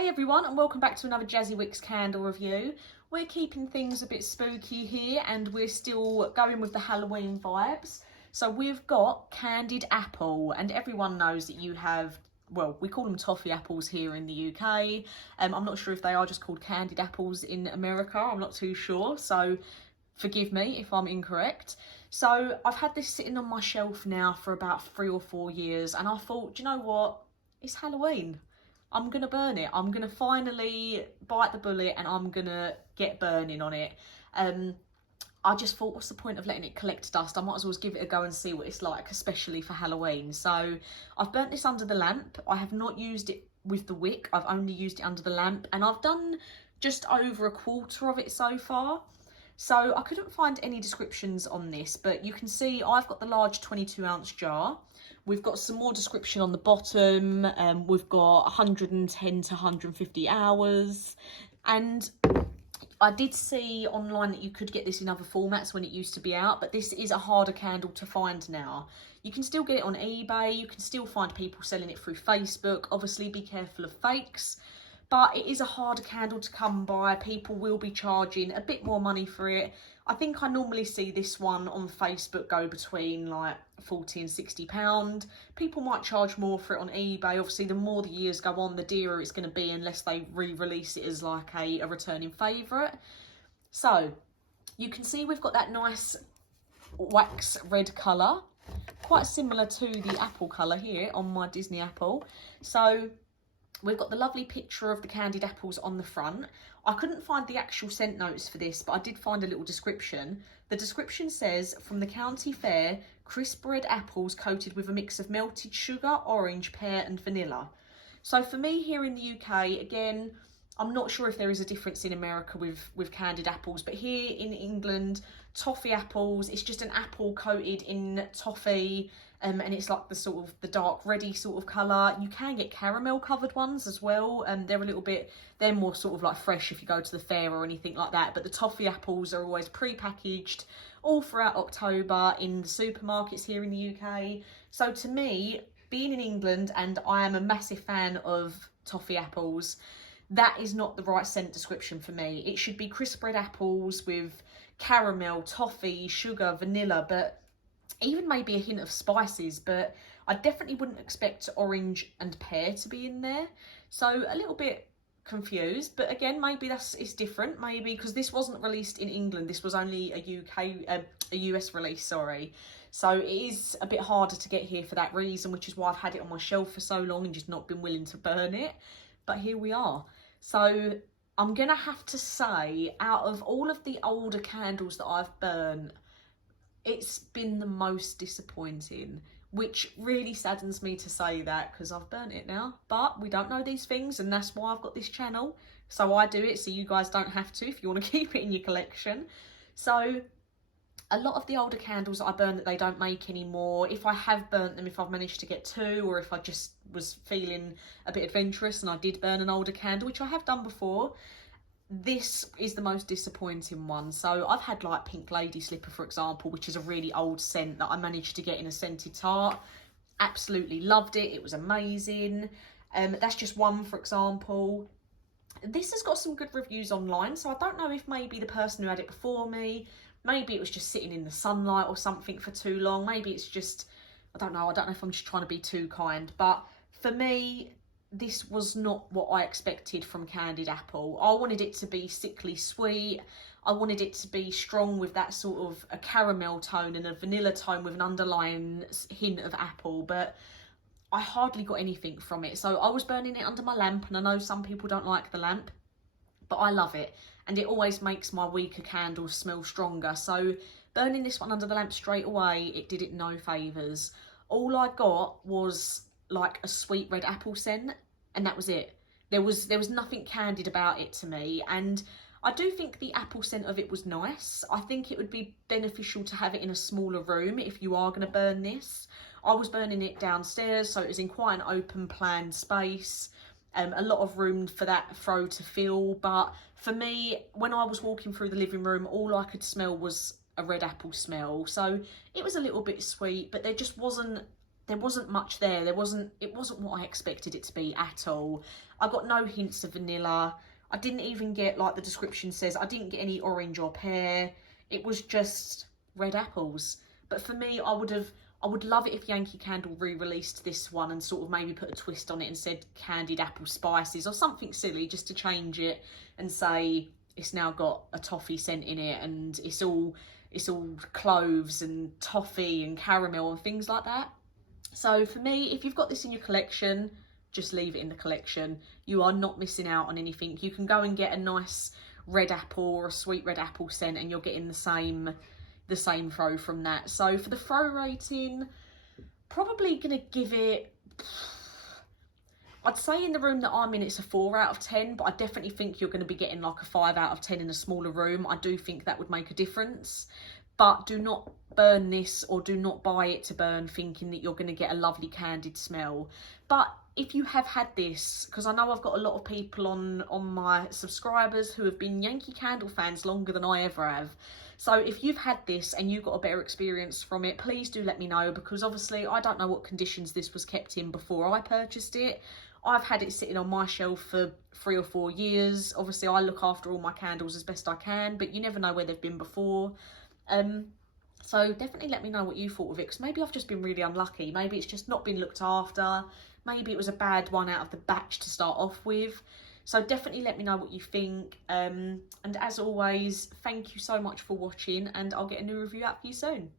Hey everyone, and welcome back to another Jazzy Wicks candle review. We're keeping things a bit spooky here and we're still going with the Halloween vibes. So we've got Candied Apple, and everyone knows that you have, well, we call them toffee apples here in the UK. I'm not sure if they are just called candied apples in America, I'm not too sure, so forgive me if I'm incorrect. So I've had this sitting on my shelf now for about 3 or 4 years, and I thought, do you know what, it's Halloween. I'm going to burn it. I'm going to finally bite the bullet and I'm going to get burning on it. I just thought, what's the point of letting it collect dust? I might as well give it a go and see what it's like, especially for Halloween. So I've burnt this under the lamp. I have not used it with the wick. I've only used it under the lamp, and I've done just over a quarter of it so far. So I couldn't find any descriptions on this, but you can see I've got the large 22-ounce jar. We've got some more description on the bottom. We've got 110 to 150 hours. And I did see online that you could get this in other formats when it used to be out, but this is a harder candle to find now. You can still get it on eBay. You can still find people selling it through Facebook. Obviously, be careful of fakes. But it is a harder candle to come by. People will be charging a bit more money for it. I think I normally see this one on Facebook go between like £40 and £60. People might charge more for it on eBay. Obviously, the more the years go on, the dearer it's going to be unless they re-release it as like a returning favourite. So you can see we've got that nice wax red colour, quite similar to the apple colour here on my Disney apple. So we've got the lovely picture of the candied apples on the front. I couldn't find the actual scent notes for this, but I did find a little description. The description says, from the county fair, crisp red apples coated with a mix of melted sugar, orange, pear and vanilla. So for me here in the UK, again, I'm not sure if there is a difference in America with candied apples, but here in England, toffee apples, it's just an apple coated in toffee, and it's like the sort of the dark reddy sort of colour. You can get caramel covered ones as well, and they're more sort of like fresh if you go to the fair or anything like that, but the toffee apples are always pre-packaged all throughout October in the supermarkets here in the UK. So to me, being in England, and I am a massive fan of toffee apples, that is not the right scent description for me. It should be crisp red apples with caramel, toffee, sugar, vanilla, but even maybe a hint of spices, but I definitely wouldn't expect orange and pear to be in there. So a little bit confused, but again, maybe it's different, maybe because this wasn't released in England. This was only a US release, sorry. So it is a bit harder to get here for that reason, which is why I've had it on my shelf for so long and just not been willing to burn it. But here we are. So I'm gonna have to say, out of all of the older candles that I've burnt, it's been the most disappointing, which really saddens me to say that because I've burnt it now. But we don't know these things, and that's why I've got this channel. So I do it so you guys don't have to if you want to keep it in your collection. So a lot of the older candles that I burn that they don't make anymore, if I have burnt them, if I've managed to get 2, or if I just was feeling a bit adventurous and I did burn an older candle, which I have done before, this is the most disappointing one. So I've had like Pink Lady Slipper, for example, which is a really old scent that I managed to get in a scented tart. Absolutely loved it. It was amazing. That's just one, for example. This has got some good reviews online, so I don't know if maybe the person who had it before me, maybe it was just sitting in the sunlight or something for too long. Maybe it's just, I don't know if I'm just trying to be too kind. But for me, this was not what I expected from Candied Apple. I wanted it to be sickly sweet. I wanted it to be strong with that sort of a caramel tone and a vanilla tone with an underlying hint of apple, but I hardly got anything from it. So I was burning it under my lamp, and I know some people don't like the lamp, but I love it. And it always makes my weaker candles smell stronger. So burning this one under the lamp straight away, it did it no favours. All I got was like a sweet red apple scent, and that was it. There was nothing candied about it to me, and I do think the apple scent of it was nice. I think it would be beneficial to have it in a smaller room if you are going to burn this. I was burning it downstairs, so it was in quite an open planned space, a lot of room for that throw to fill. But for me, when I was walking through the living room, all I could smell was a red apple smell. So it was a little bit sweet, but there just wasn't there wasn't much there. It wasn't what I expected it to be at all. I got no hints of vanilla. I didn't even get, like the description says, I didn't get any orange or pear. It was just red apples. But for me, I would love it if Yankee Candle re-released this one and sort of maybe put a twist on it and said candied apple spices or something silly, just to change it and say it's now got a toffee scent in it, and it's all cloves and toffee and caramel and things like that. So for me, if you've got this in your collection, just leave it in the collection. You are not missing out on anything. You can go and get a nice red apple or a sweet red apple scent and you're getting the same throw from that. So for the throw rating, probably gonna give it, I'd say in the room that I'm in it's a 4 out of 10, but I definitely think you're going to be getting like a 5 out of 10 in a smaller room. I do think that would make a difference. But do not burn this, or do not buy it to burn thinking that you're going to get a lovely candied smell. But if you have had this, because I know I've got a lot of people on my subscribers who have been Yankee Candle fans longer than I ever have. So if you've had this and you got a better experience from it, please do let me know, because obviously I don't know what conditions this was kept in before I purchased it. I've had it sitting on my shelf for 3 or 4 years. Obviously I look after all my candles as best I can, but you never know where they've been before. So definitely let me know what you thought of it, because maybe I've just been really unlucky. Maybe it's just not been looked after. Maybe it was a bad one out of the batch to start off with. So definitely let me know what you think. And as always, thank you so much for watching, and I'll get a new review out for you soon.